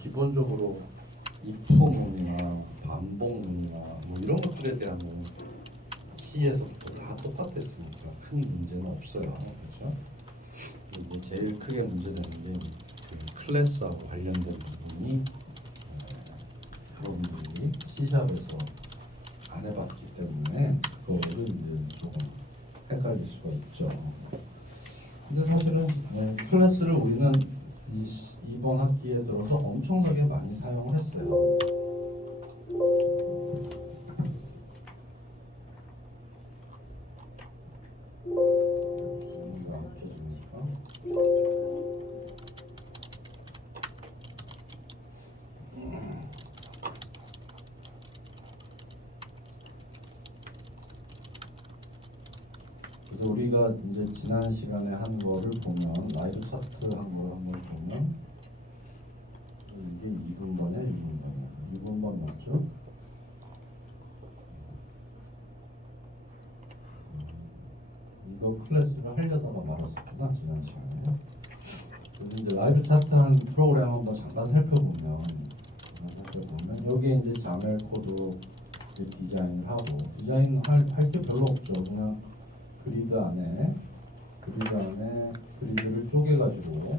기본적으로 입포문이나 반복문이나 뭐 이런 것들에 대한 건 C에서부터 다 똑같았으니까 큰 문제는 없어요. 그렇죠? 이제 제일 크게 문제되는 게 그 클래스하고 관련된 부분이 여러분들이 C샵에서 안 해봤기 때문에 그거를 이제 조금 헷갈릴 수가 있죠. 근데 사실은 클래스를 우리는 이번 학기에 들어서 엄청나게 많이 사용을 했어요. 그래서 우리가 이제 지난 시간에 한 거를 보면 라이브 차트 한 거를 한번 보면 이게 2분번이야 1분번이야 2분번 맞죠? 이거 클래스를 하려다가 말았었구나 지난 시간에. 그래서 이제 라이브 차트 한 프로그램 한번 잠깐 살펴보면 여기에 이제 자멜 코드 디자인을 하고 디자인 할 게 별로 없죠. 그냥 그리드 안에 그리드를 쪼개가지고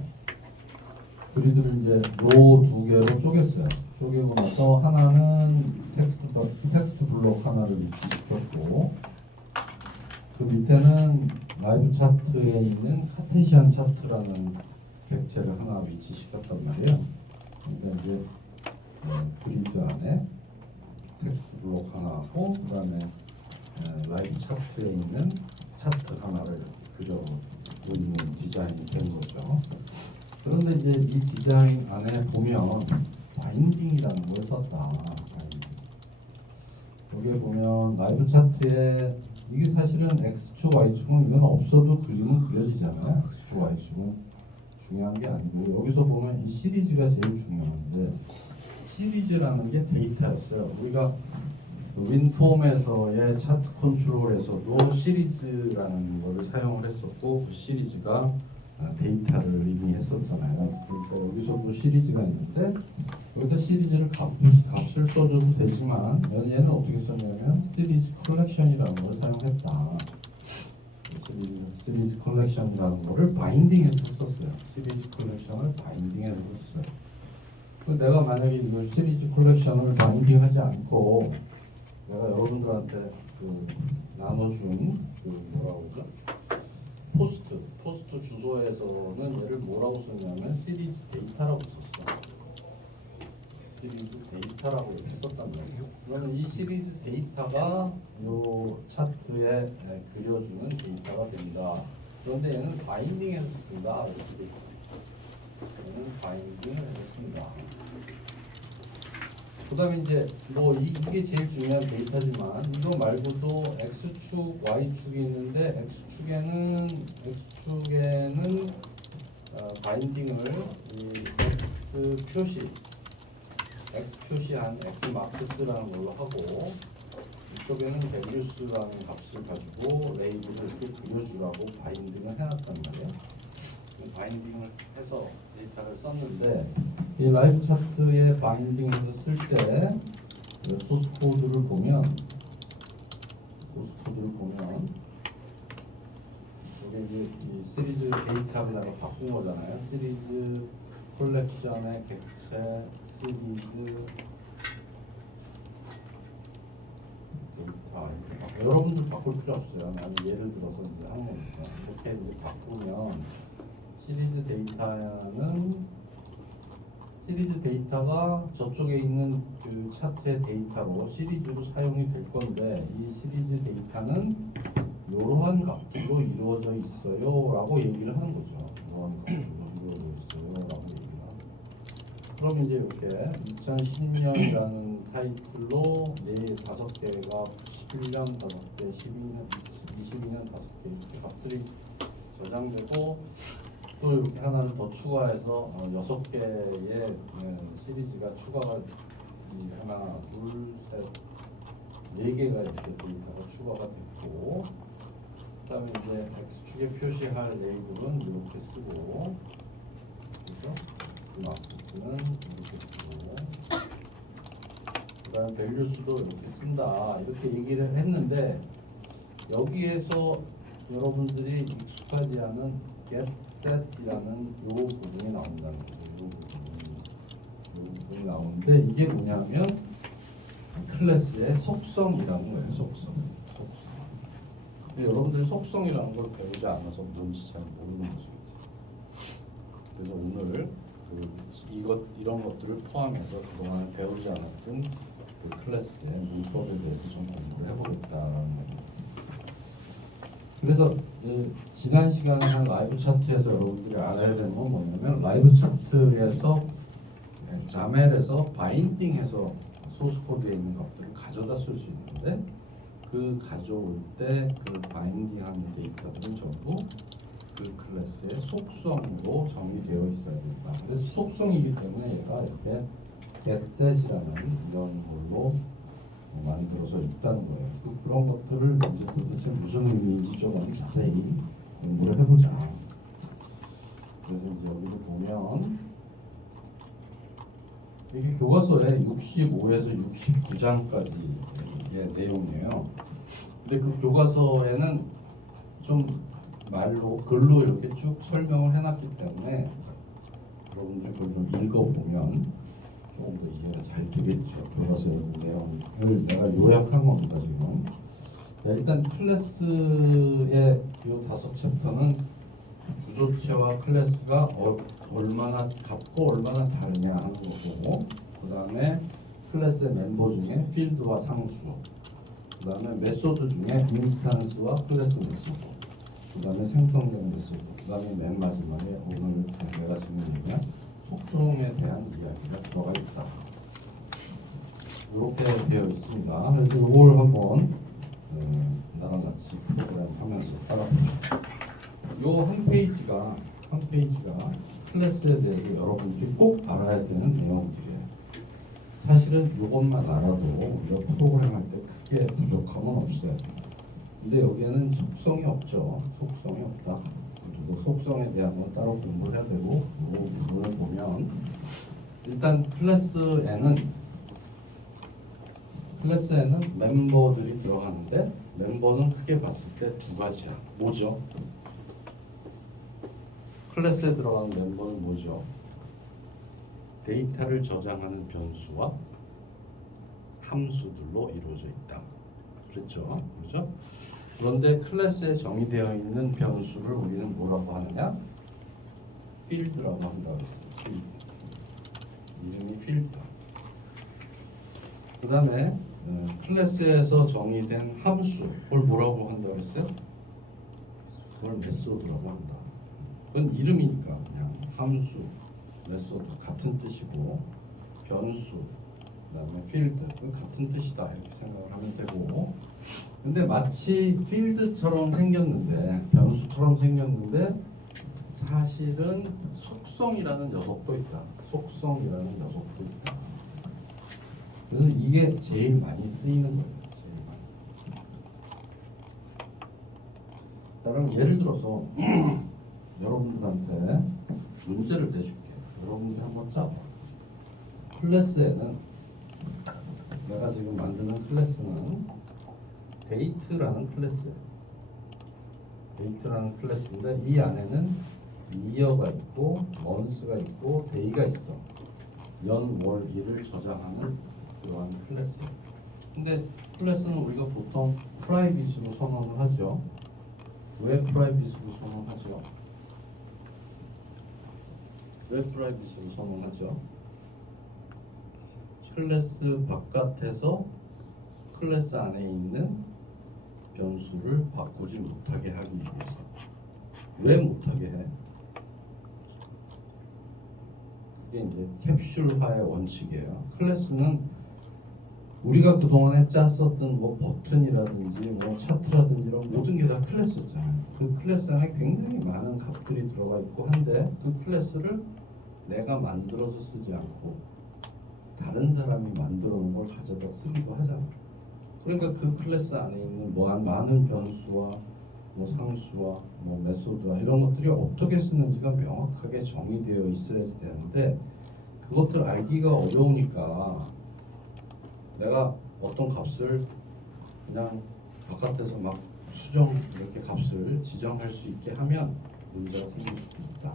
그리드를 이제 로 두 개로 쪼갰어요. 쪼개고 나서 하나는 텍스트 블록 하나를 위치시켰고 그 밑에는 라이브 차트에 있는 카테시안 차트라는 객체를 하나 위치시켰단 말이에요. 그러니까 이제 그리드 안에 텍스트 블록 하나 하고 그 다음에 라이브 차트에 있는 차트 하나를 그려놓는 디자인이 된 거죠. 그런데 이제 이 디자인 안에 보면 바인딩이라는 걸 썼다. 여기에 보면 라이브 차트에 이게 사실은 X축, Y축은 이건 없어도 그림은 그려지잖아요. X축, Y축은 중요한 게 아니고 여기서 보면 이 시리즈가 제일 중요한데 시리즈라는 게 데이터였어요. 우리가 윈폼에서의 차트 컨트롤에서도 시리즈라는 것을 사용을 했었고 그 시리즈가 데이터를 의미했었잖아요. 그러니까 여기서도 시리즈가 있는데 여기다 시리즈를 값을 써줘도 되지만 얘는 어떻게 썼냐면 시리즈 컬렉션이라는 걸 사용했다. 시리즈 컬렉션이라는 거를 바인딩해서 썼어요. 시리즈 컬렉션을 바인딩해서 썼어요. 내가 만약에 이걸 시리즈 컬렉션을 바인딩하지 않고 내가 여러분들한테 나눠준 뭐라고 그러죠? 포스트 주소에서는 얘를 뭐라고 썼냐면 시리즈 데이터라고 썼어. 시리즈 데이터라고 이렇게 썼단 말이에요. 그러면 이 시리즈 데이터가 이 차트에 그려주는 데이터가 된다. 그런데 얘는 바인딩해서 쓴다. 이렇게 돼 있죠. 얘는 바인딩을 해서 쓴다. 그 다음에 이제 뭐 이게 제일 중요한 데이터지만 이거 말고도 X축, Y축이 있는데 X축에는 바인딩을 이 X 표시한 X 마크스라는 걸로 하고 이쪽에는 values라는 값을 가지고 레이블을 이렇게 그려주라고 바인딩을 해놨단 말이에요. 바인딩을 해서 데이터를 썼는데 이 라이브 차트에 바인딩해서 쓸 때 소스 코드를 보면 여기 이제 이 시리즈 데이터를 내가 바꾼 거잖아요. 시리즈 컬렉션의 객체 시리즈 데이터 여러분들 바꿀 필요 없어요. 나는 예를 들어서 이제 하는 거니까 이렇게 이제 바꾸면 시리즈 데이터가 저쪽에 있는 그 차트의 데이터로 시리즈로 사용이 될 건데 이 시리즈 데이터는 이러한 값들로 이루어져 있어요 라고 얘기를 하는 거죠. 이러한 값들로 이루어져 있어요 라고 얘기를 하고 그럼 이제 이렇게 2010년이라는 타이틀로 5개가 11년 5개, 12년, 22년 5개 이렇게 값들이 저장되고 또 이렇게 하나를 더 추가해서 6개의 시리즈가 추가가 하나, 둘, 셋, 4개가 이렇게 데이터가 추가가 됐고 그 다음에 이제 X축에 표시할 레이블은 이렇게 쓰고 그래서 X마크스 클래스는 이렇게 쓰고 그다음 밸류수도 이렇게 쓴다 이렇게 얘기를 했는데 여기에서 여러분들이 익숙하지 않은 get set이라는 요 부분이 나온다는 거예요. 요 부분이 나오는데 이게 뭐냐면 클래스의 속성이라는 거예요. 속성. 근데 여러분들이 속성이라는 걸 배우지 않아서 뭔지 잘 모르는 거죠. 그래서 오늘 이런 것들을 포함해서 그동안 배우지 않았던 그 클래스의 문법에 대해서 좀 공부를 해보겠다는 겁니다. 그래서 지난 시간에 한 라이브 차트에서 여러분들이 알아야 되는 건 뭐냐면 라이브 차트에서 자멜에서 바인딩해서 소스 코드에 있는 것들을 가져다 쓸 수 있는데 그 가져올 때 그 바인딩하는 데이터들은 전부 그 클래스의 속성으로 정의되어 있어야 된다. 그래서 속성이기 때문에 얘가 이렇게 getset이라는 이런 걸로 만들어져 있다는 거예요. 그런 것들을 이제 도대체 무슨 의미인지 조금 자세히 공부를 해보자. 그래서 이제 여기를 보면 이게 교과서에 65에서 69장까지의 내용이에요. 근데 그 교과서에는 좀 말로 글로 이렇게 쭉 설명을 해놨기 때문에 여러분들 그걸 좀 읽어보면 조금 더 이해가 잘 되겠죠. 교과서에 있는 내용을 내가 요약한 겁니다 지금. 자, 일단 클래스의 이 5챕터는 구조체와 클래스가 얼마나 같고 얼마나 다르냐 하는 거 보고, 그 다음에 클래스의 멤버 중에 필드와 상수, 그 다음에 메소드 중에 인스탄스와 클래스 메소드, 그 다음에 생성형 메소드, 그 다음에 맨 마지막에 오늘 내가 지금 얘기한 속성에 대한 이야기가 들어가 있다. 이렇게 되어 있습니다. 그래서 이걸 한번 나랑 같이 프로그램 하면서 따라보죠. 요 한 페이지가 클래스에 대해서 여러분들이 꼭 알아야 되는 내용들이에요. 사실은 이것만 알아도 우리가 프로그램 할 때 크게 부족함은 없어요. 근데 여기에는 속성이 없죠. 속성이 없다. 그래서 속성에 대한 건 따로 공부를 해야 되고, 이 부분을 보면 일단 클래스에는 멤버들이 들어가는데 멤버는 크게 봤을 때 두 가지야. 뭐죠? 클래스에 들어가는 멤버는 뭐죠? 데이터를 저장하는 변수와 함수들로 이루어져 있다. 그렇죠? 그런데 클래스에 정의되어 있는 변수를 우리는 뭐라고 하느냐? 필드라고 한다고 했어요. 필드. 이름이 필드다. 그 다음에 클래스에서 정의된 함수, 그걸 뭐라고 한다고 했어요? 그걸 메소드라고 한다. 그건 이름이니까 그냥 함수, 메소드 같은 뜻이고, 변수, 그다음에 필드 그 같은 뜻이다 이렇게 생각을 하면 되고, 근데 마치 필드처럼 생겼는데 변수처럼 생겼는데 사실은 속성이라는 녀석도 있다. 속성이라는 녀석도 있다. 그래서 이게 제일 많이 쓰이는 거예요. 제일 많이. 자, 그럼 예를 들어서 여러분들한테 문제를 내줄게. 여러분들이 한번 짜봐. 클래스에는 내가 지금 만드는 클래스는 데이트라는 클래스예요. 데이트라는 클래스인데 이 안에는 이어가 있고 먼스가 있고 데이가 있어. 연, 월, 일을 저장하는 그러한 클래스. 근데 클래스는 우리가 보통 프라이빗으로 선언을 하죠. 왜 프라이빗으로 선언하죠? 왜 프라이빗으로 선언하죠? 클래스 바깥에서 클래스 안에 있는 변수를 바꾸지 못하게 하기 위해서. 왜 못하게 해? 그게 이제 캡슐화의 원칙이에요. 클래스는 우리가 그동안에 짰었던 뭐 버튼이라든지 뭐 차트라든지 이런 모든 게 다 클래스였잖아요. 그 클래스 안에 굉장히 많은 값들이 들어가 있고 한데 그 클래스를 내가 만들어서 쓰지 않고 다른 사람이 만들어 놓은 걸 가져다 쓰기도 하잖아. 그러니까 그 클래스 안에 있는 많은 변수와 뭐 상수와 뭐 메소드와 이런 것들이 어떻게 쓰는지가 명확하게 정의되어 있어야 되는데 그것들 알기가 어려우니까 내가 어떤 값을 그냥 바깥에서 막 수정 이렇게 값을 지정할 수 있게 하면 문제가 생길 수도 있다.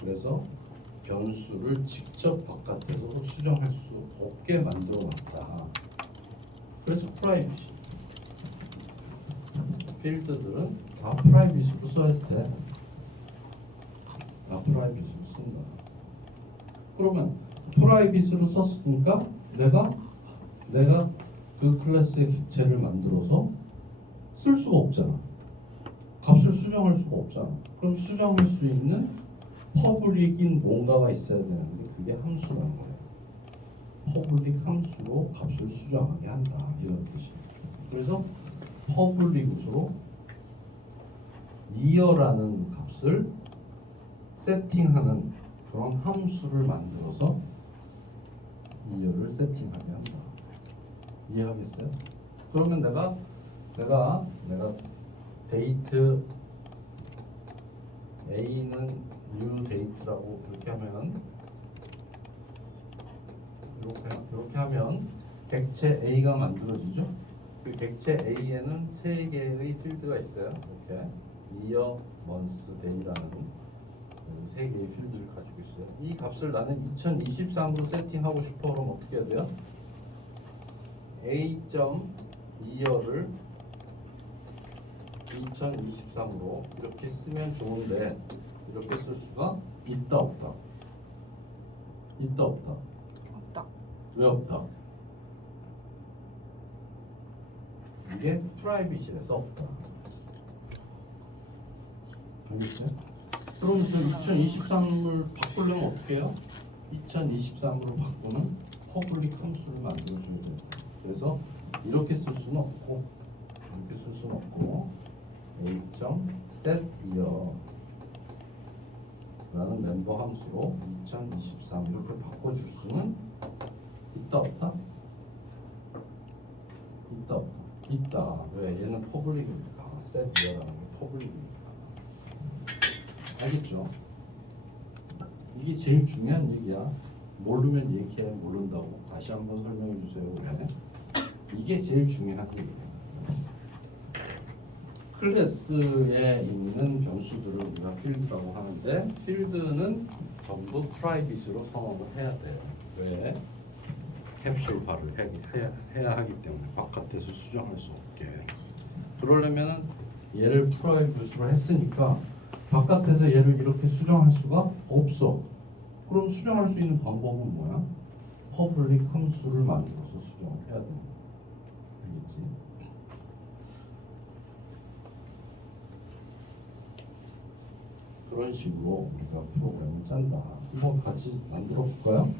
그래서 변수를 직접 바깥에서 수정할 수 없게 만들어 놨다. 그래서 프라이빗이 필드들은 다 프라이빗으로 써야 돼. 다 프라이빗으로 쓴다. 그러면 프라이빗으로 썼으니까 내가 그 클래스의 객체를 만들어서 쓸 수가 없잖아. 값을 수정할 수가 없잖아. 그럼 수정할 수 있는 퍼블릭인 뭔가가 있어야 되는데 그게 함수라는 거예요. 퍼블릭 함수로 값을 수정하게 한다. 이런 뜻이에요. 그래서 퍼블릭으로 이어라는 값을 세팅하는 그런 함수를 만들어서 이어를 세팅하게 한다. 이해하겠어요? 그러면 내가 데이트 A는 new 데이트라고 이렇게 하면 이렇게 하면 객체 A가 만들어지죠. 그 객체 A에는 세 개의 필드가 있어요. 이렇게 이어, 먼스, 데이라는 세 개의 필드를 가지고 있어요. 이 값을 나는 2023으로 세팅하고 싶어. 그럼 어떻게 해야 돼요? A.이어를 2023으로 이렇게 쓰면 좋은데 이렇게 쓸 수가 있다 없다? 있다 없다? 없다. 왜 없다? 이게 프라이빗이라서 없다. 알겠어요? 그럼 저 2023을 바꾸려면 어떻게 해요? 2023으로 바꾸는 퍼블릭 함수를 만들어줘야 돼요. 그래서 이렇게 쓸 수는 없고 이렇게 쓸 수는 없고 A.setYear 라는 멤버 함수로 2023 이렇게 바꿔줄 수는 있다 없다? 있다 없다? 있다. 왜? 얘는 퍼블릭이니까. setYear라는 게 퍼블릭이니까. 알겠죠? 이게 제일 중요한 얘기야. 모르면 얘기해. 모른다고. 다시 한번 설명해 주세요. 왜? 이게 제일 중요한 얘기예요. 클래스에 있는 변수들을 우리가 필드라고 하는데 필드는 전부 프라이빗으로 선언을 해야 돼요. 왜? 캡슐화를 해야 하기 때문에 바깥에서 수정할 수 없게. 그러려면 얘를 프라이빗으로 했으니까 바깥에서 얘를 이렇게 수정할 수가 없어. 그럼 수정할 수 있는 방법은 뭐야? 퍼블릭 함수를 만들어서 수정을 해야 되는 거야. 알겠지? 그런 식으로 우리가 프로그램을 짠다. 한번 같이 만들어 볼까요?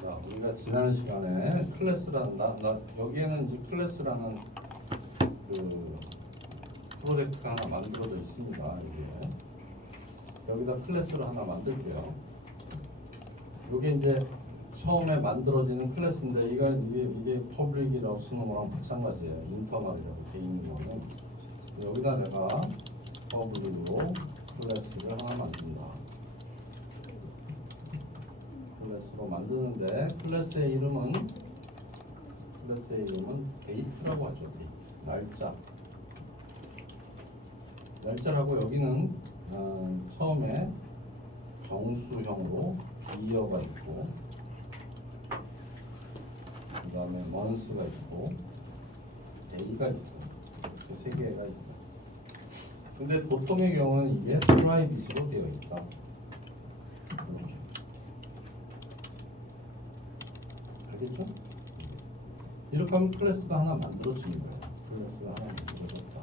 자, 우리가 지난 시간에 클래스라는 여기에는 이제 클래스라는 그 프로젝트가 하나 만들어져 있습니다. 이게 여기다 클래스를 하나 만들게요. 이게 이제 처음에 만들어지는 클래스인데 이게 퍼블릭이라고 쓰는 거랑 마찬가지예요. 인터널이라고 돼 있는 거는 여기다 내가 퍼블릭으로 클래스를 하나 만든다. 클래스로 만드는데 클래스의 이름은 데이트라고 하죠. 데이트. 날짜라고 여기는 처음에 정수형으로 이어가 있고 그 다음에 먼스가 있고 데이가 있어. 그 세 개가 있어. 근데 보통의 경우는 이게 프라이빗으로 되어 있다. 이렇게. 알겠죠? 이렇게 하면 클래스가 하나 만들어지는 거예요. 클래스가 하나 만들어졌다.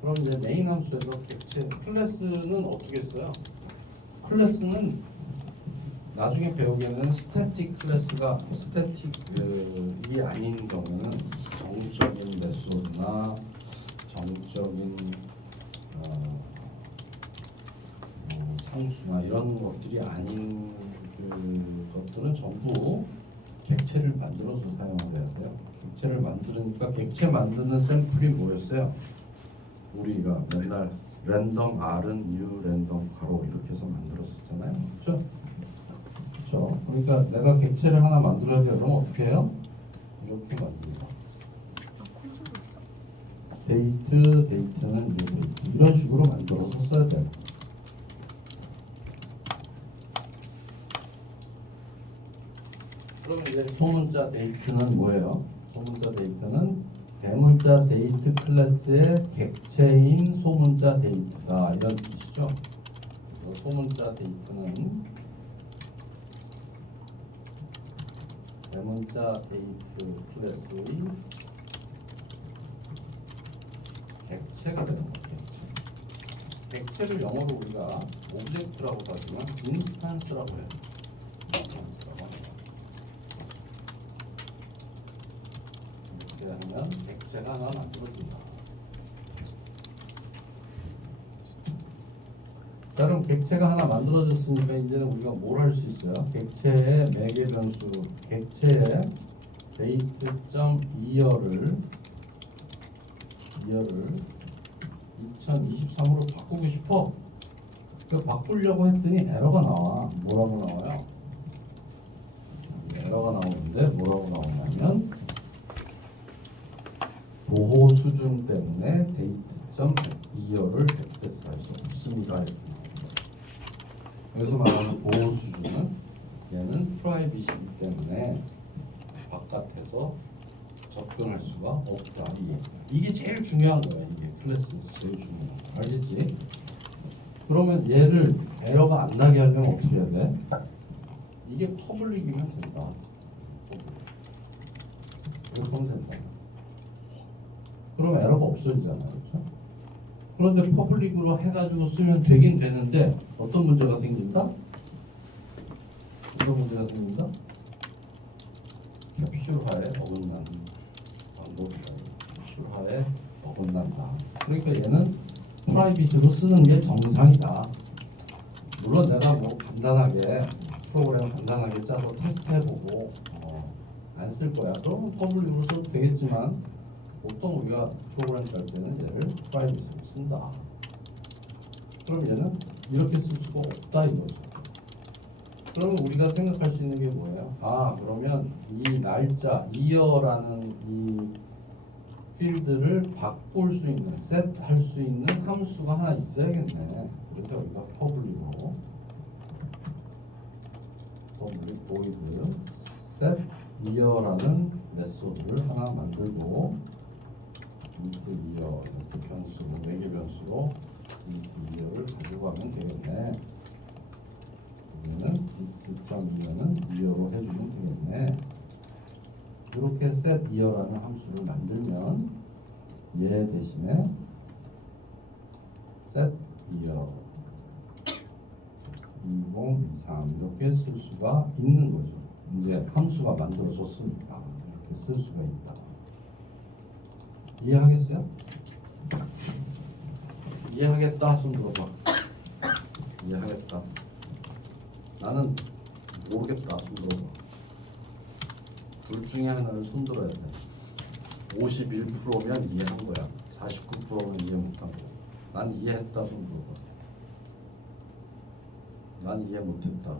그럼 이제 메인 함수에서 객체 클래스는 어떻게 써요? 클래스는 나중에 배우기에는 스태틱 클래스가 스태틱이 아닌 경우는 정적인 메소드나 정적인 상수나 이런 것들이 아닌 그 것들은 전부 객체를 만들어서 사용을 해야 돼요. 객체를 만드니까 객체 만드는 샘플이 뭐였어요? 우리가 맨날 랜덤 R은 U 랜덤 가로 이렇게 해서 만들었었잖아요. 그렇죠? 그렇죠? 그러니까 내가 객체를 하나 만들어야 되면 어떻게 해요? 이렇게 만듭니다. 데이트는 데이트 이런 식으로 만들어서 써야 돼요. 그러면 이제 소문자 데이트는 뭐예요? 소문자 데이트는 대문자 데이트 클래스의 객체인 소문자 데이트다 이런 뜻이죠. 그래서 소문자 데이트는 대문자 데이트 클래스의 객체가 되는 거예요. 객체를 영어로 우리가 오브젝트라고도 하지만 인스탄스라고 해요. 인스탄스라고 해요. 이렇게 하면 객체가 하나 만들어진다. 자, 그럼 객체가 하나 만들어졌으니까 이제는 우리가 뭘 할 수 있어요? 객체의 매개 변수, 객체의 date.2열을 2023으로 바꾸고 싶어. 그 바꾸려고 했더니 에러가 나와. 뭐라고 나와요? 에러가 나오는데 뭐라고 나오냐면 보호 수준 때문에 date.2열을 액세스할 수 없습니다. 이렇게 나옵니다. 여기서 말하는 보호 수준은 얘는 프라이빗이기 때문에 바깥에서 접근할 수가 없다. 이게 제일 중요한 거야. 이게 클래스에서 제일 중요한 거. 알겠지? 그러면 얘를 에러가 안 나게 하려면 어떻게 해야 돼? 이게 퍼블릭이면 된다. 이렇게 하면 된다. 그러면 에러가 없어지잖아요. 그렇죠? 그런데 퍼블릭으로 해가지고 쓰면 되긴 되는데 어떤 문제가 생긴다? 어떤 문제가 생긴다? 캡슐화에 어긋나는 캡슐화에 어긋난다. 그러니까 얘는 프라이빗으로 쓰는 게 정상이다. 물론 내가 뭐 간단하게 프로그램 간단하게 짜서 테스트해보고 안 쓸 거야. 그러면 퍼블릭으로 써도 되겠지만 보통 우리가 프로그램 짤 때는 얘를 프라이빗으로 쓴다. 그럼 얘는 이렇게 쓸 수가 없다 이거죠. 그러면 우리가 생각할 수 있는 게 뭐예요? 아, 그러면 이 날짜, 이어라는 이 필드를 바꿀 수 있는, 셋할 수 있는 함수가 하나 있어야겠네. 그래서 우리가 퍼블릭으로 퍼블릭 보이드 셋 이어라는 메소드를 하나 만들고 인트 이어 이렇게 변수로, 매개 변수로 인트 이어를 가지고 가면 되겠네. 여기는 this.이어는 이어로 해주면 되겠네. 이렇게 set 이어라는 함수를 만들면 얘 대신에 set 이어 2023 이렇게 쓸 수가 있는 거죠. 이제 함수가 만들어졌으니까 이렇게 쓸 수가 있다. 이해하겠어요? 이해하겠다 손 들어봐. 이해하겠다. 나는 모르겠다 손 들어봐. 둘 중에 하나를 손 들어야 돼. 51%면 이해한 거야. 49%면 이해 못한 거. 난 이해했다 손 들어봐. 난 이해 못했다.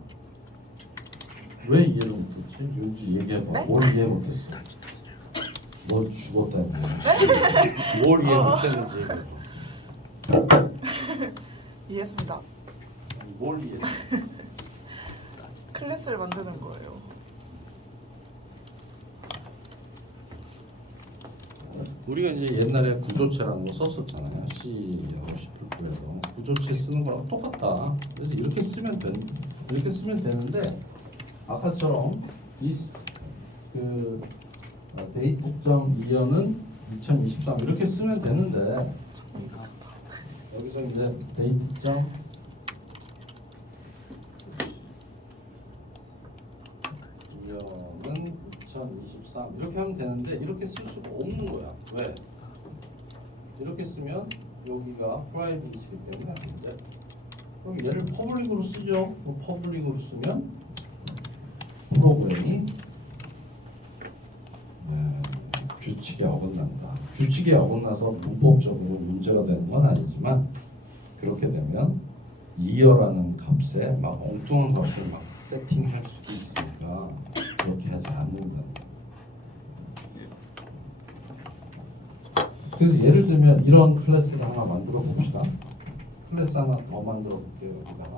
왜 이해를 못했지? 윤지 얘기해봐. 네? 뭘 이해 못했어? 너 죽었다 했네. 뭘 이해 못했는지 얘기해봐. 이해했습니다. 뭘 이해했어? 클래스를 만드는 거예요. 우리가 이제 옛날에 구조체라는 거 썼었잖아요. C하고 C++에서 구조체 쓰는 거랑 똑같다. 그래서 이렇게 쓰면 되는데 아까처럼 그 데이트.2어는 2023 이렇게 쓰면 되는데 여기서 이제 데이트.2어는 2023 이렇게 하면 되는데 이렇게 쓸 수가 없는 거야. 왜? 이렇게 쓰면 여기가 프라이빗이기 때문에 안 돼. 그럼 얘를 퍼블릭으로 쓰죠. 퍼블릭으로 쓰면 프로그램이 규칙에 어긋난다. 규칙에 어긋나서 문법적으로 문제가 되는 건 아니지만 그렇게 되면 이어라는 값에 막 엉뚱한 값을 막 세팅할 수도 있으니까 그렇게 하지 않는다. 그래서 예를 들면 이런 클래스를 하나 만들어 봅시다. 클래스 하나 더 만들어 볼게요. 여기다가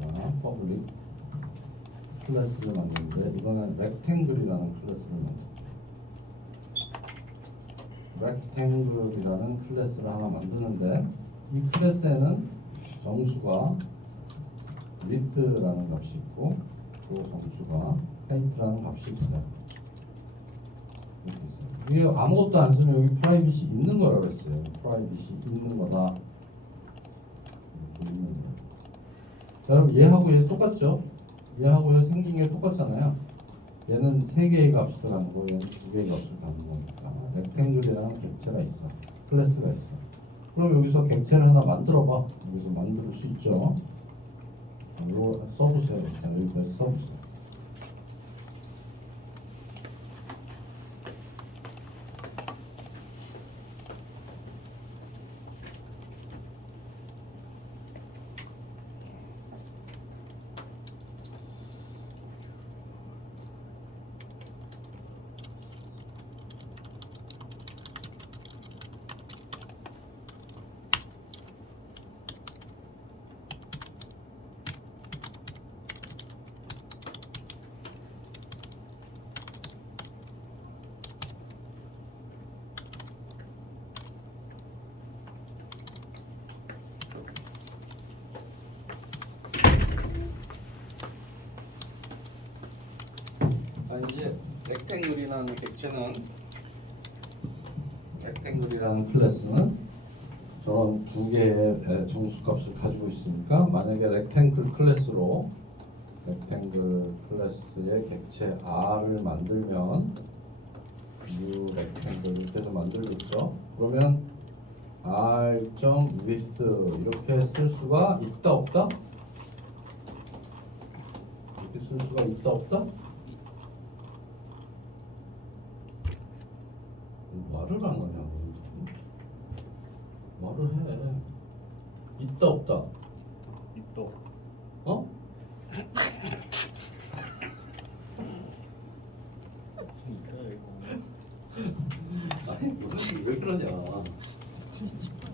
자, 퍼블릭 클래스를 만드는데 이거는 렉탱글이라는 클래스를 렉탱글이라는 클래스를 하나 만드는데 이 클래스에는 정수가 width라는 값이 있고 또 정수가 height라는 값이 있어요. 이렇게 있어요. 이게 아무것도 안 쓰면 여기 프라이빗이 있는 거라고 했어요. 프라이빗이 있는 거다. 이렇게 있는 거. 자, 그럼 얘하고 얘 똑같죠? 얘하고 얘 생긴 게 똑같잖아요. 얘는 3개의 값을 갖는 거, 얘는 2개의 값을 갖는 거니까 렉탱글이라는 객체가 있어. 클래스가 있어. 그럼 여기서 객체를 하나 만들어봐. 여기서 만들 수 있죠. 이거 써보세요. 자, 여기까지 써보세요. 자, 이제 렉탱글이라는 렉탱글이라는 클래스는 저런 2개의 정수값을 가지고 있으니까 만약에 렉탱글 클래스의 객체 R을 만들면 U 렉탱글 이렇게 해서 만들겠죠. 그러면 R.width 이렇게 쓸 수가 있다 없다? 이렇게 쓸 수가 있다 없다? 말을 안 하냐고. 말을 해. 있다 없다. 있다. 어? 아니 왜 그러냐.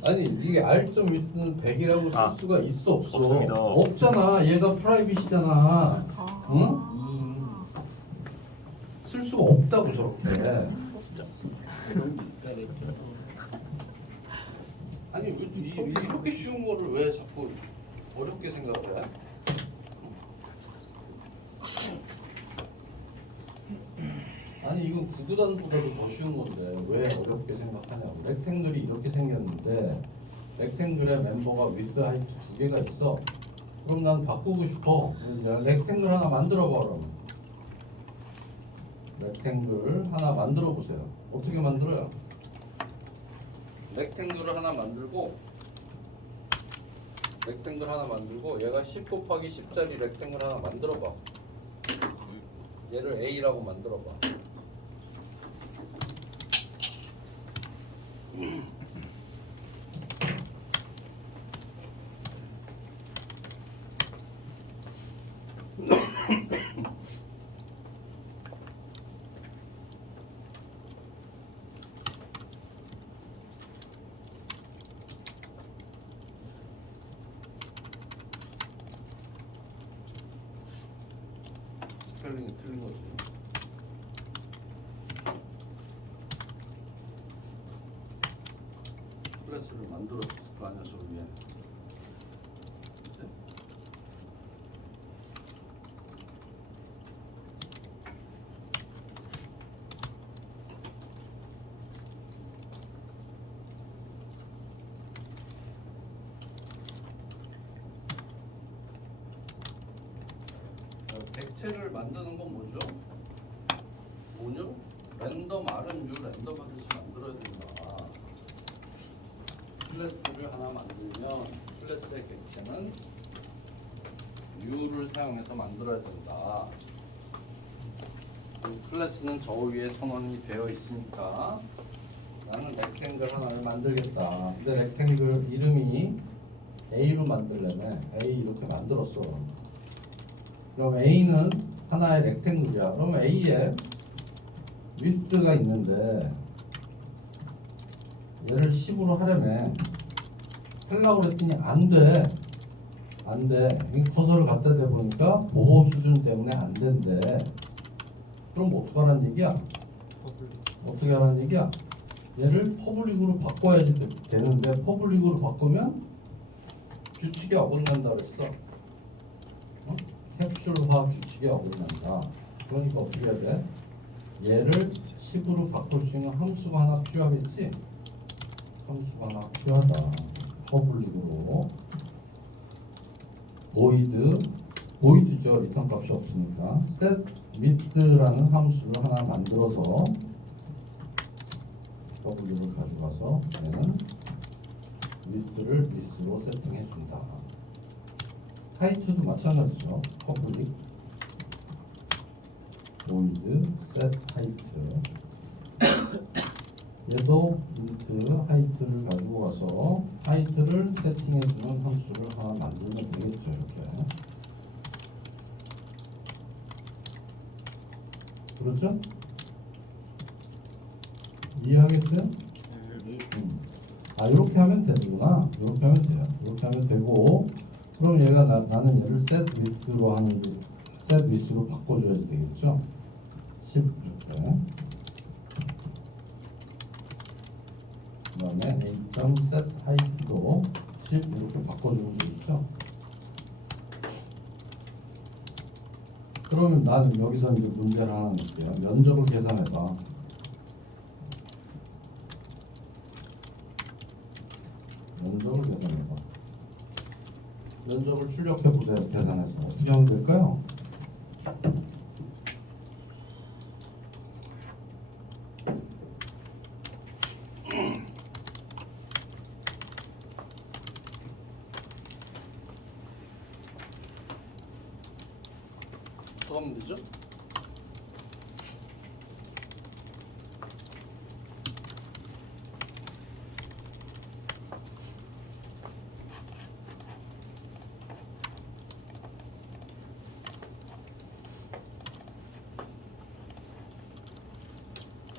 아니 이게 R.width는 100이라고 쓸 아, 수가 있어 없어? 없습니다. 없잖아. 얘가 프라이빗이잖아. 응? 쓸 수가 없다고 저렇게. 아니 이렇게 쉬운 거를 왜 자꾸 어렵게 생각해? 아니 이건 구구단보다도 더 쉬운 건데 왜 어렵게 생각하냐고. 렉탱글이 이렇게 생겼는데 렉탱글의 멤버가 위스 하이트 2개가 있어. 그럼 난 바꾸고 싶어. 그래서 렉탱글 하나 만들어 봐. 그럼 렉탱글 하나 만들어 보세요. 어떻게 만들어요? 렉탱글을 하나 만들고 얘가 10 곱하기 10짜리 렉탱글 하나 만들어 봐. 얘를 A라고 만들어 봐. 스펠링이 틀린 거지. 클래스를 만들었을 거 아니야, 저 위에. 그치? 객체를 만드는 건 뭐죠? 뭐죠? 랜덤 R은 U 랜덤 하듯이 만들어야 된다. 클래스를 하나 만들면 클래스의 객체는 U를 사용해서 만들어야 된다. 클래스는 저 위에 선언이 되어 있으니까 나는 렉탱글 하나를 만들겠다. 근데 렉탱글 이름이 A로 만들려면 A 이렇게 만들었어. 그럼 A는 하나의 렉탱글이야. 그럼 A에 width가 있는데 얘를 10으로 하려면 하려고 그랬더니 안 돼. 이 커서를 갖다 대보니까 보호 수준 때문에 안 된대. 그럼 어떡하라는 얘기야? 어떻게 하라는 얘기야? 얘를 퍼블릭으로 바꿔야지 되는데 퍼블릭으로 바꾸면 규칙에 어긋난다 그랬어. 캡슐 화학 규칙에 어긋난다. 그러니까 어떻게 해야 돼? 얘를 10으로 바꿀 수 있는 함수가 하나 필요하겠지? 함수가 하나 필요하다. 퍼블릭으로 보이드죠. 리턴 값이 없으니까 set width라는 함수를 하나 만들어서 W를 가져가서 얘는 width를 width로 세팅해 준다. 하이트도 마찬가지죠. public void set height 얘도 width height를 가지고 가서 height를 세팅해 주는 함수를 하나 만들면 되겠죠. 이렇게 그렇죠? 이해하겠어요? 이렇게 하면 되는구나. 이렇게 하면 돼요. 이렇게 하면 되고, 그럼 얘가 나는 얘를 set width로 하는 set width로 바꿔줘야지 되겠죠? 10 이렇게. 그다음에 a.set height도 10 이렇게 바꿔주면 되겠죠? 그러면 나는 여기서 이제 문제를 하나 낼게요. 면적을 계산해봐. 면적을 계산해봐. 면적을 출력해 보세요. 계산해서 어떻게 하면 될까요? 어떻게 하면 되죠?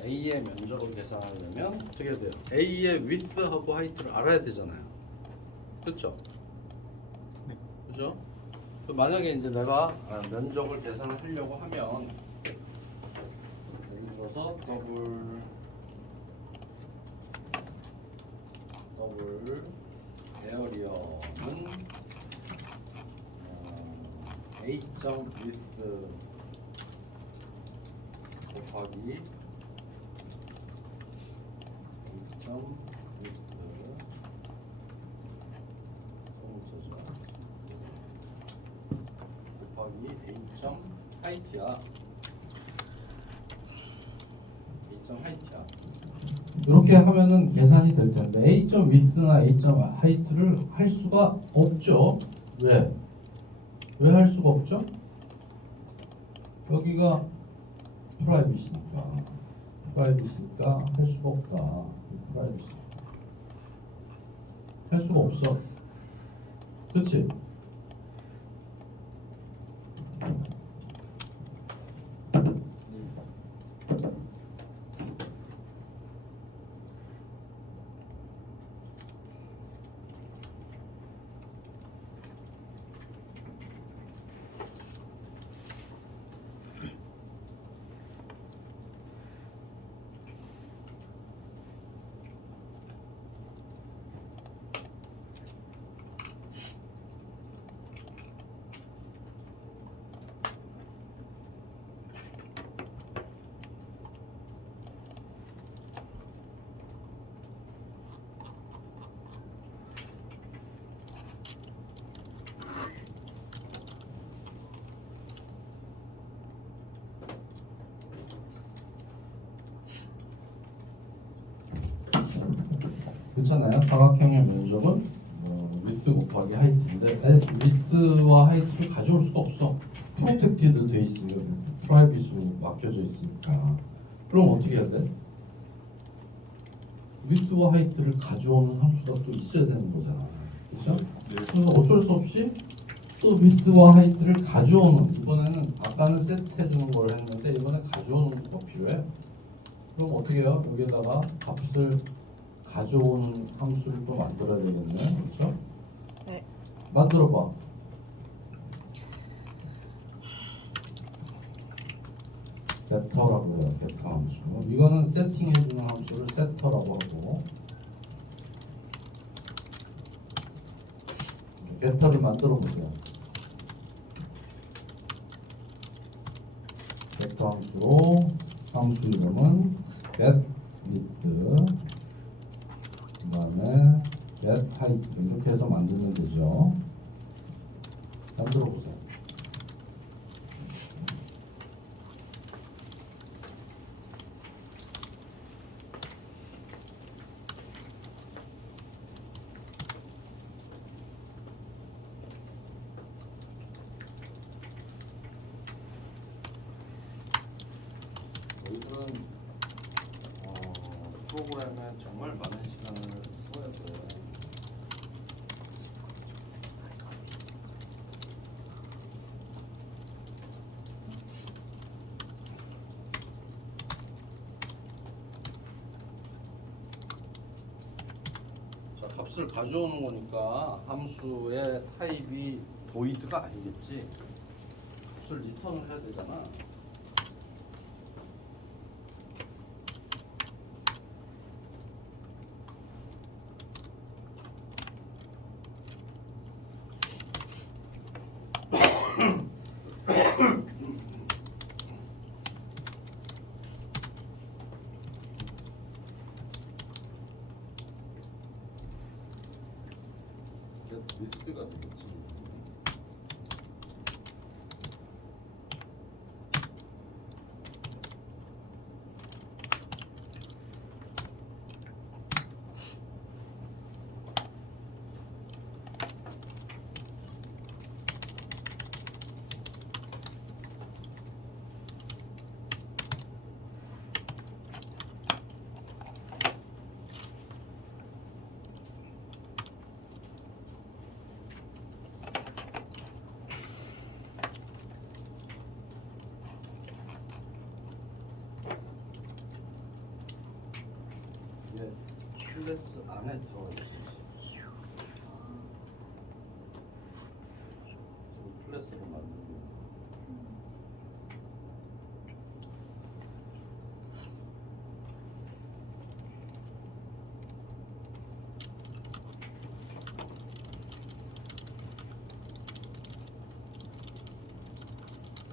A의 면적을 계산하려면 어떻게 해야 돼요? A의 width하고 height를 알아야 되잖아요. 그렇죠? 네. 그죠? 만약에 이제 내가 면적을 계산을 하려고 하면 예를 들어서 더블 에어리어는 A.width 곱하기 A.width 곱하기 A.height야. A.height야. 이렇게 하면은 계산이 될 텐데 A.width나 A.height를 할 수가 없죠. 왜? 왜 할 수가 없죠? 여기가 프라이빗이니까 할 수가 없다. 프라이빗 할 수가 없어. 그렇지? 그렇잖아요. 사각형의 면적은 width 곱하기 height인데 width와 height를 가져올 수가 없어. 프로퍼 프로텍티드 돼 있으니까 프라이빗으로 막혀져 있으니까 그럼 어떻게 해야 돼? width와 height를 가져오는 함수가 또 있어야 되는 거잖아. 그렇죠? 그래서 어쩔 수 없이 또 width와 height를 가져오는, 이번에는 아까는 세트해 주는 걸 했는데 이번에 가져오는 거 필요해. 그럼 어떻게 해요? 여기에다가 값을 가져오는 함수를 또 만들어야 되겠네. 그렇죠? 네. 만들어봐. 벡터라고 해요. 벡터 함수. 이거는 세팅해주는 함수를 세터라고 하고, 벡터를 만들어 보세요. 벡터 함수로 함수 이름은 getWidth, 그다음에 getHeight 이렇게 해서 만들면 되죠. 만들어 보세요. 이분은 프로그램에 정말 많은 시간을 써야 돼요. 자, 값을 가져오는 거니까 함수의 타입이 void가 아니겠지. 값을 리턴을 해야 되잖아. 리스트가 되겠지. 이게 클래스 안에 들어가 있어요. 클래스로 만들고.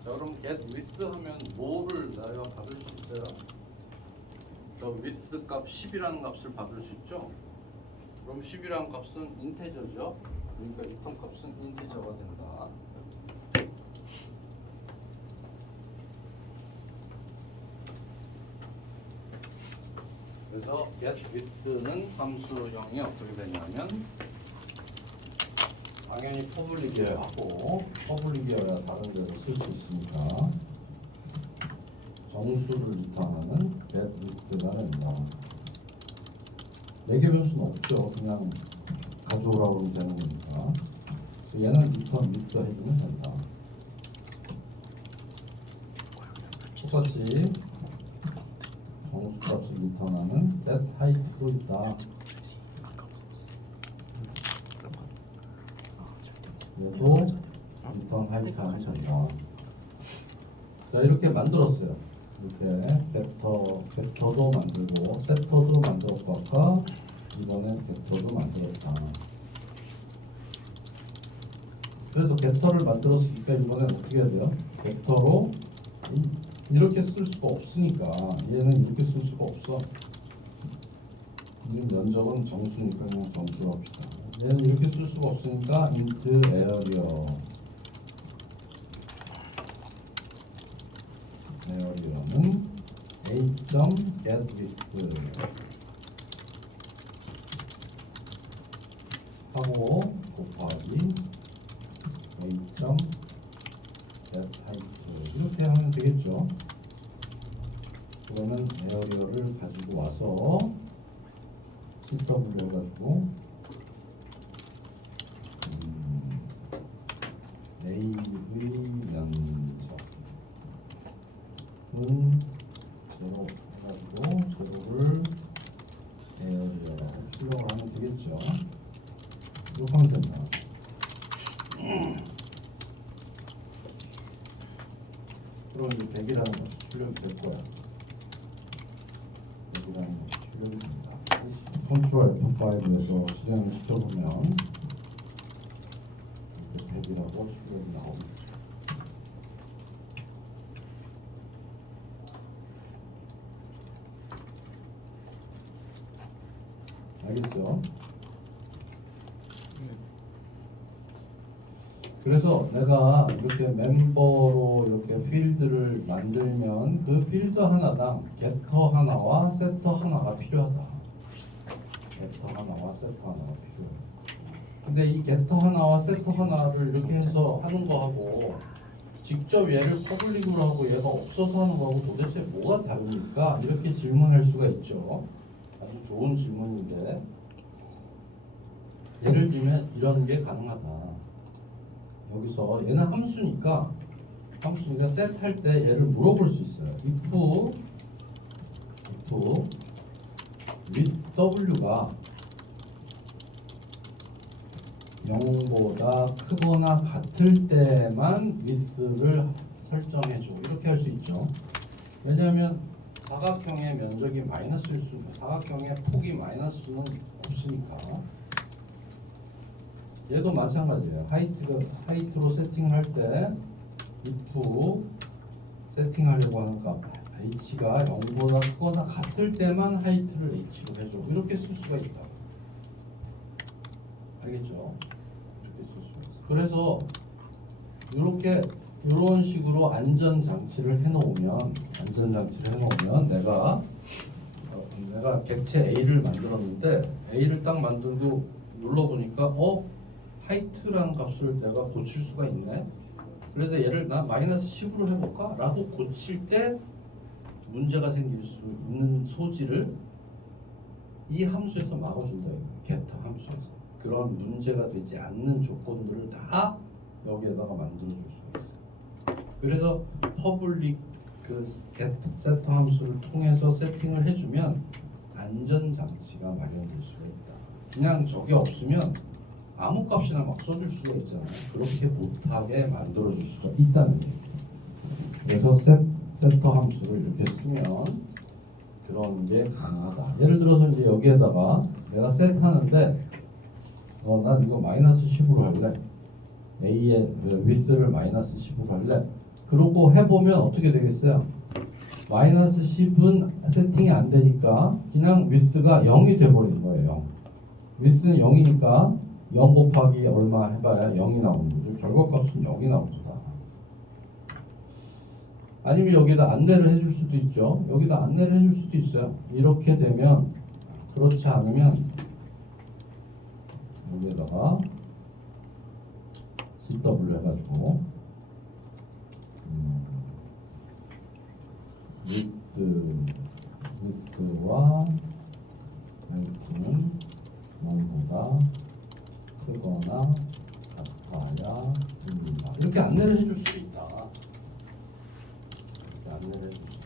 자, 그럼 get width 하면 뭐를 내가 받을 수 있어요? 저 width 값 10이라는 값을 받을 수 있죠? 그럼 10이라는 값은 인테저죠? 그러니까 리턴 값은 인테저가 된다. 그래서 get width는 함수형이 어떻게 되냐면 당연히 퍼블릭이어야 하고, 퍼블릭이어야 다른 데서 쓸 수 있으니까 정수를 리턴하는 get width가 된다. 4개 변수는 없죠. 그냥 가져오라고 하면 되는 거니까. 그래서 얘는 리턴 width 해주면 된다. 똑같이 정수 값을 리턴하는 get height도 있다. 얘도 리턴 하이트 하면 된다. 자, 이렇게 만들었어요. 이렇게 벡터도 만들고 세터도 만들었고 아까 이번엔 벡터도 만들었다. 그래서 벡터를 만들었으니까 이번엔 어떻게 해야 돼요? 벡터로 이렇게 쓸 수가 없으니까 얘는 이렇게 쓸 수가 없어. 이 면적은 정수니까 그냥 정수로 합시다. 얘는 이렇게 쓸 수가 없으니까 int area는 a.getWidth 하고 곱하기 set height 이렇게 하면 되겠죠. 그러면 에어리어를 가지고 와서 CW 해가지고 A의 면적은 제로 해가지고 제로를 에어리어라고 출력을 하면 되겠죠. 이렇게 하면 됩니다. 그럼 이제 100이라는 것이 출력이 될 거야. 100이라는 것이 출력이 됩니다. 컨트롤 F5에서 실행을 시켜보면 이렇게 100이라고 출력이 나오겠죠. 알겠어요? 그래서 내가 이렇게 멤버로 이렇게 필드를 만들면 그 필드 하나당 게터 하나와 세터 하나가 필요하다. 게터 하나와 세터 하나가 필요해. 근데 이 게터 하나와 세터 하나를 이렇게 해서 하는 거하고 직접 얘를 퍼블릭으로 하고 얘가 없어서 하는 거하고 도대체 뭐가 다릅니까? 이렇게 질문할 수가 있죠. 아주 좋은 질문인데 예를 들면 이런 게 가능하다. 여기서 얘는 함수니까 셋 할 때 얘를 물어볼 수 있어요. if with w가 0보다 크거나 같을 때만 with를 설정해줘. 이렇게 할 수 있죠. 왜냐하면 사각형의 면적이 마이너스일 수 있고 사각형의 폭이 마이너스는 없으니까. 얘도 마찬가지예요. 하이트로 세팅할 때 if 세팅하려고 하는 값 h가 0보다 크거나 같을 때만 하이트를 h로 해줘. 이렇게 쓸 수가 있다. 알겠죠? 이렇게 쓸 수가 있어. 그래서 이런 식으로 안전장치를 해놓으면 내가 객체 A를 만들었는데 A를 딱 만들고 눌러보니까 하이트라는 값을 내가 고칠 수가 있네. 그래서 얘를 나 마이너스 10으로 해볼까? 라고 고칠 때 문제가 생길 수 있는 소지를 이 함수에서 막아준다. 게터 함수에서. 그런 문제가 되지 않는 조건들을 다 여기에다가 만들어줄 수가 있어요. 그래서 퍼블릭 세터 함수를 통해서 세팅을 해주면 안전장치가 마련될 수가 있다. 그냥 저게 없으면 아무 값이나 막 써줄 수가 있잖아요. 그렇게 못하게 만들어줄 수가 있다는 얘기예요. 그래서 세터 함수를 이렇게 쓰면 그런 게 가능하다. 예를 들어서 이제 여기에다가 내가 셋하는데 난 이거 마이너스 10으로 할래. A의 width를 마이너스 10으로 할래. 그러고 해보면 어떻게 되겠어요? 마이너스 10은 세팅이 안 되니까 그냥 width가 0이 돼버린 거예요. width는 0이니까 0 곱하기 얼마 해봐야 0이 나오는 거죠. 결과값은 0이 나옵니다. 아니면 여기다 안내를 해줄 수도 있죠. 여기다 안내를 해줄 수도 있어요. 이렇게 되면, 그렇지 않으면 여기에다가 CW 해가지고 width와 height는 0보다 크거나 같아야 됩니다. 이렇게 안내를 해줄 수도 있다. 이렇게 안내를 해줄 수 있어.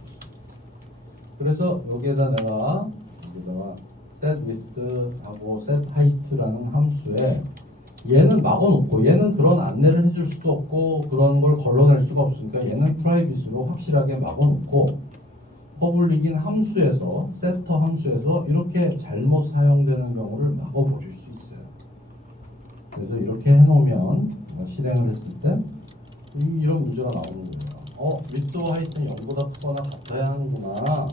그래서 여기에다가 set width하고 set height라는 함수에 얘는 막아놓고 얘는 그런 안내를 해줄 수도 없고 그런 걸 걸러낼 수가 없으니까 얘는 프라이빗으로 확실하게 막아놓고 퍼블릭인 함수에서 세터 함수에서 이렇게 잘못 사용되는 경우를 막아버릴 수 있어요. 그래서 이렇게 해놓으면 실행을 했을 때 이런 문제가 나오는 거예요. width와 height는 0보다 크거나 같아야 하는구나.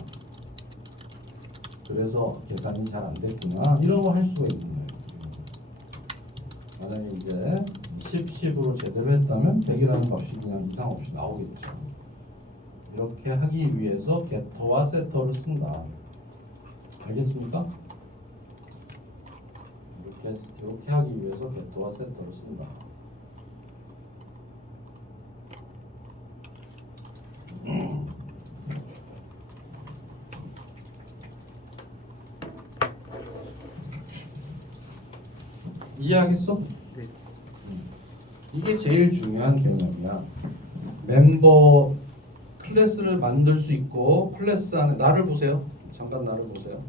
그래서 계산이 잘 안 됐구나. 이런 거 할 수가 있는 거예요. 만약에 이제 10으로 제대로 했다면 100이라는 값이 그냥 이상 없이 나오겠죠. 이렇게 하기 위해서 게터와 세터를 쓴다. 알겠습니까? 이렇게 하기 위해서 게터와 세터를 쓴다. 이해하겠어? 네. 이게 제일 중요한 개념이야. 멤버 클래스를 만들 수 있고 클래스 안에 나를 보세요. 잠깐 나를 보세요.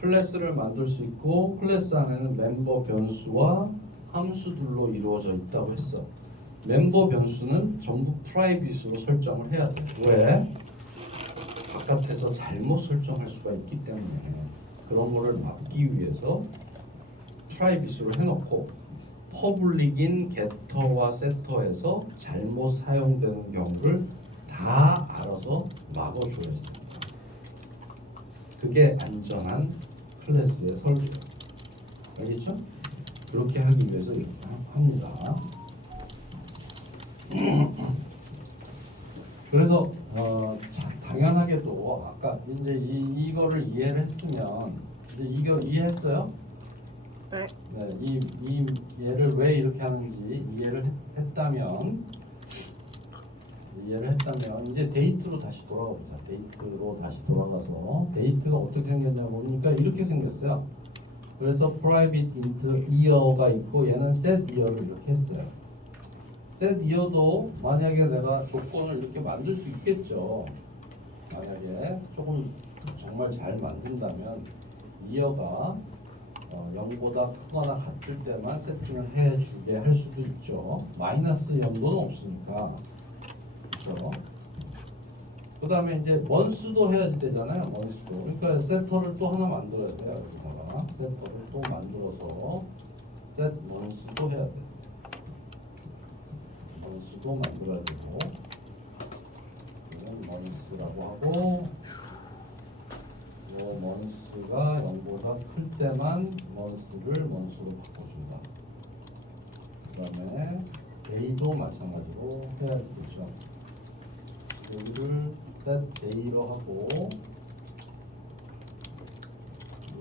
클래스를 만들 수 있고 클래스 안에는 멤버 변수와 함수들로 이루어져 있다고 했어. 멤버 변수는 전부 프라이빗으로 설정을 해야 돼. 왜? 바깥에서 잘못 설정할 수가 있기 때문에 그런 거를 막기 위해서 프라이빗으로 해놓고 퍼블릭인 게터와 세터에서 잘못 사용되는 경우를 다 알아서 막아줘야지. 그게 안전한 클래스의 설계. 알겠죠? 그렇게 하기 위해서 이렇게 합니다. 그래서 당연하게도 아까 이제 이거를 이해를 했으면 이제 이거 이해했어요? 네. 네, 이 얘를 왜 이렇게 하는지 했다면 이제 데이트로 다시 돌아가 보자. 데이트로 다시 돌아가서 데이트가 어떻게 생겼냐 보니까 이렇게 생겼어요. 그래서 private int year가 있고 얘는 set year를 이렇게 했어요. set year도 만약에 내가 조건을 이렇게 만들 수 있겠죠. 만약에 조금 정말 잘 만든다면 year가 0보다 크거나 같을 때만 세팅을 해주게 할 수도 있죠. 마이너스 0도는 없으니까. 그렇죠? 그 다음에 이제 months도 해야 되잖아요. months도. 그러니까 세터를 또 하나 만들어야 돼요. 여기다가 세터를 또 만들어서 set months도 해야 돼요. months도 만들어야 되고 이건 months라고 하고 months가 0보다 클 때만 months를 months로 바꿔준다. 그 다음에 day도 마찬가지로 해야 되죠. 여기를 set day로 하고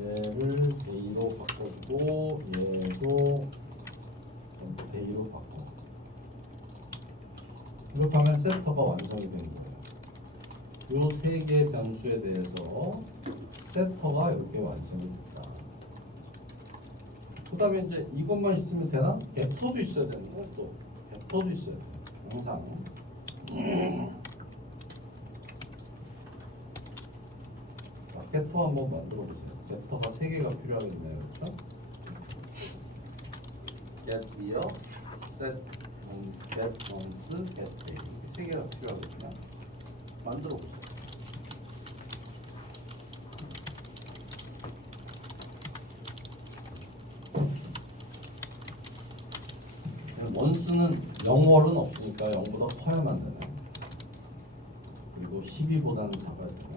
얘를 day로 바꿔주고 얘도 day로 바꿔. 이렇게 하면 세터가 완성이 되는 거예요. 이 세 개의 변수에 대해서 세터가 이렇게 완성이 됐다. 그 다음에 이제 이것만 있으면 되나? 벡터도 있어야 되는 거야. 또 벡터도 있어야 돼. 항상. 자, 벡터 한번 만들어 보세요. 벡터가 세 개가 필요하겠네요. 그렇죠? get year, set get months, get day. 이렇게 세 개가 필요하겠구나. 만들어 보세요. 원수는 0월은 없으니까 0보다 커야만 되네. 그리고 12보다는 작아야 되네.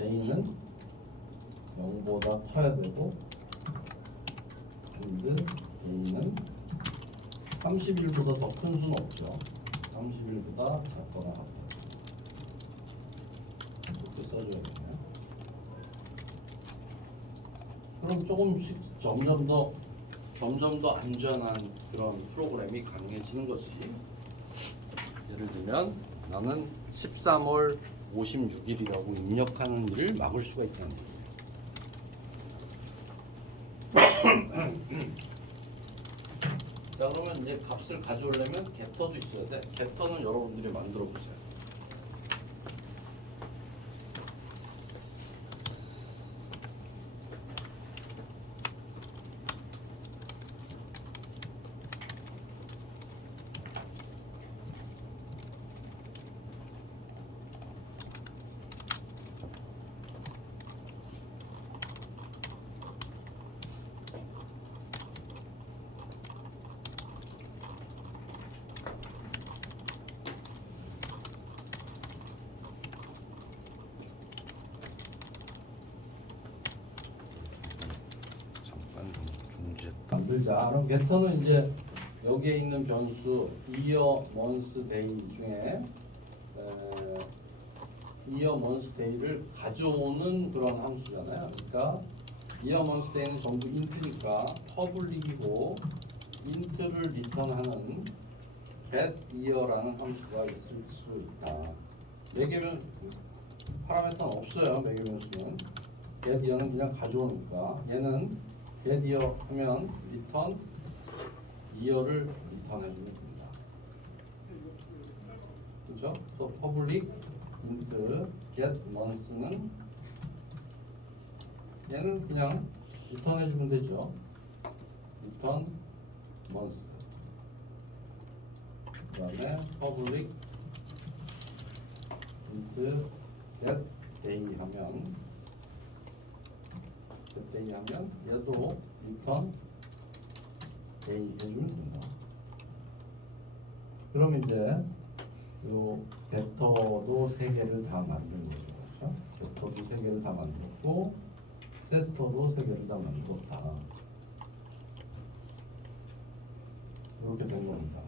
A는 0보다 커야 되고 근데 A는 31보다 더 큰 수는 없죠. 31보다 작거나 같다. 이렇게 써줘야겠네요. 그럼 조금씩 점점 더 안전한 그런 프로그램이 가능해지는 것이. 예를 들면 나는 13월 56일이라고 입력하는 일을 막을 수가 있다는 얘기예요. 자, 그러면 이제 값을 가져오려면 겟터도 있어야 돼. 겟터는 여러분들이 만들어 보세요. 만들자. 그럼 벡터는 이제 여기에 있는 변수 year, month, day 중에 year, month, day를 가져오는 그런 함수잖아요. 그러니까 year, month, day는 전부 int니까 퍼블릭이고 int를 리턴하는 get year라는 함수가 있을 수 있다. 4개면 파라미터는 없어요. 매개 변수는. get year는 그냥 가져오니까 얘는 get year 하면 return year를 리턴해 주면 됩니다. 그죠? 또 public int get months는 얘는 그냥 리턴해 주면 되죠. return months. 그다음에 public int get day 하면 get day 하면 얘도 return day 해주면 된다. 그럼 이제 요 벡터도 세 개를 다 만든 거죠. 그렇죠? 벡터도 세 개를 다 만들었고 세터도 세 개를 다 만들었다. 이렇게 된 겁니다.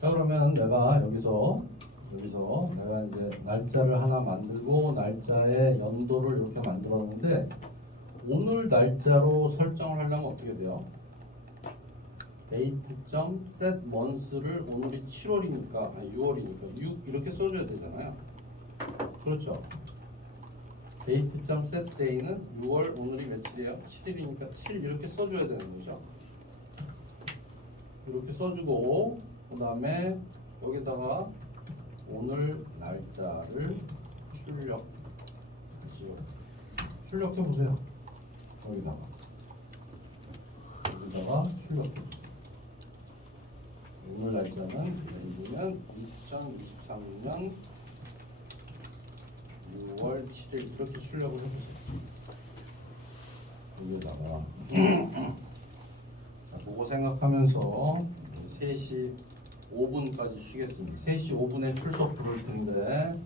자, 그러면 내가 여기서 내가 이제 날짜를 하나 만들고 날짜의 연도를 이렇게 만들었는데 오늘 날짜로 설정을 하려면 어떻게 돼요? date.set months를 오늘이 7월이니까 6월이니까 6 이렇게 써줘야 되잖아요. 그렇죠? date.set day는 6월 오늘이 며칠이에요? 7일이니까 7 이렇게 써줘야 되는 거죠. 이렇게 써주고 그 다음에 여기다가 오늘 날짜를 출력해 보세요. 여기다가 출력해 보세요. 오늘 날짜는 예를 2023년 6월 7일 이렇게 출력을 해보세요. 여기다가 자, 그거 생각하면서 3시 5분까지 쉬겠습니다. 3시 5분에 출석 부를 텐데